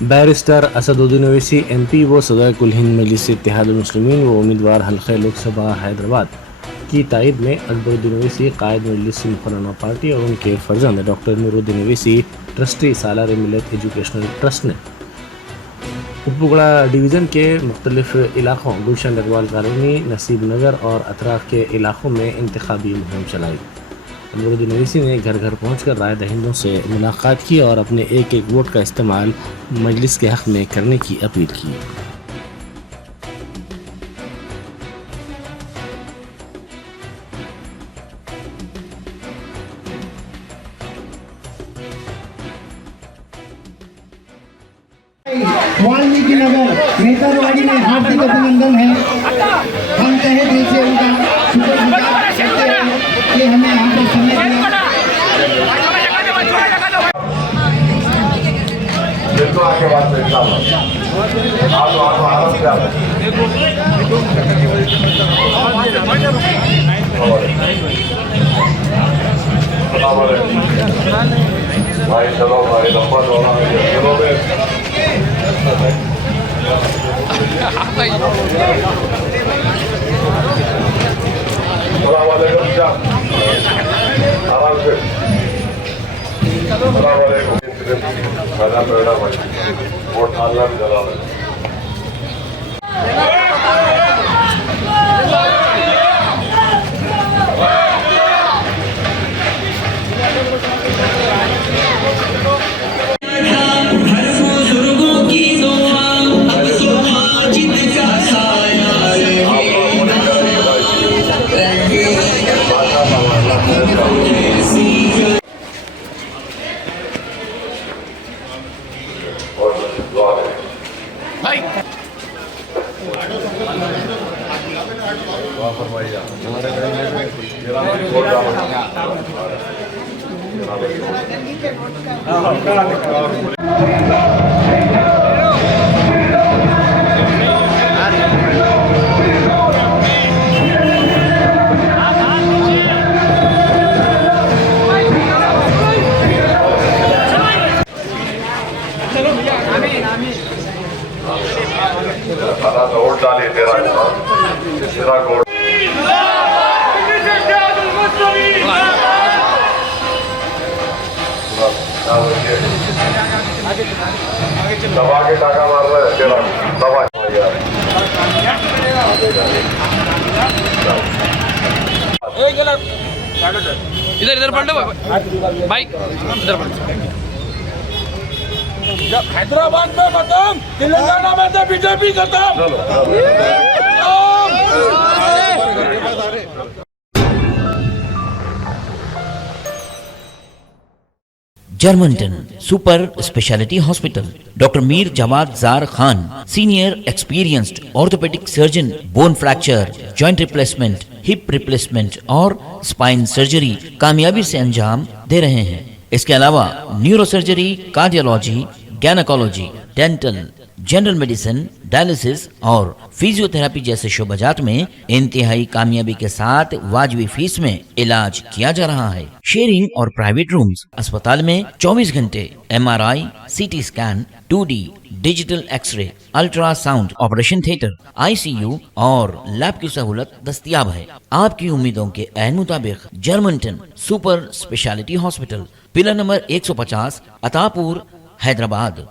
Barrister Asaduddin Owaisi MP व सदर कुल हिंद मजलिस इत्तेहादुल मुस्लिमीन व उम्मीदवार हल्क़ा लोकसभा हैदराबाद की तायद में अकबरुद्दीन ओवैसी कायद मजलिस मुकर्रमा पार्टी और उनके फर्जंद डॉक्टर नूरुद्दीन ओवैसी ट्रस्टी सालार मिलत एजुकेशनल ट्रस्ट ने उपगुड़ा डिवीज़न के मुख्तलिफ इलाक़ों गुलशन अकबाल कॉलोनी, नसीब नगर और अतराफ़ के इलाक़ों में इंतखाबी मुहिम चलाई। अकबरुद्दीन ओवैसी ने घर घर पहुंचकर राय दहिंदों से मुलाकात की और अपने एक एक वोट का इस्तेमाल मजलिस के हक़ में करने की अपील की। वाल्मीकि नगर नेतारवाड़ी में हार्दिक अभिनंदन है। हम तहे दिल से उनका शुक्रगुजार करते हैं कि हमें यहाँ पर समय दिया। आगे बात भाई चलो भाई लंबा दौड़ा चलो आराम से मैदान में बैठा भाई वोट डालना भी जला वोट डालिए तेरा वोट दबा के टाका मार रहा है तेरा दबा इधर इधर पलटो भाई, इधर पलटो। जब हैदराबाद में खत्म, तेलंगाना में तो बीजेपी खत्म। जर्मनटन super speciality hospital, doctor Mir Jawad Jar Khan, senior experienced orthopaedic surgeon, bone fracture, joint replacement, hip replacement और स्पाइन सर्जरी कामयाबी से अंजाम दे रहे हैं। इसके अलावा neurosurgery, cardiology, gynaecology, dental, general medicine, dialysis और फिजियोथेरेपी जैसे शोबाजात में इंतहाई कामयाबी के साथ वाजबी फीस में इलाज किया जा रहा है। शेयरिंग और प्राइवेट रूम्स, अस्पताल में 24 घंटे MRI, CT scan, 2D digital x-ray, ultrasound, operation theatre, ICU और लैब की सहूलत दस्तयाब है। आपकी उम्मीदों के ऐन मुताबिक Germanten super speciality hospital, pillar number 150, Attapur, Hyderabad.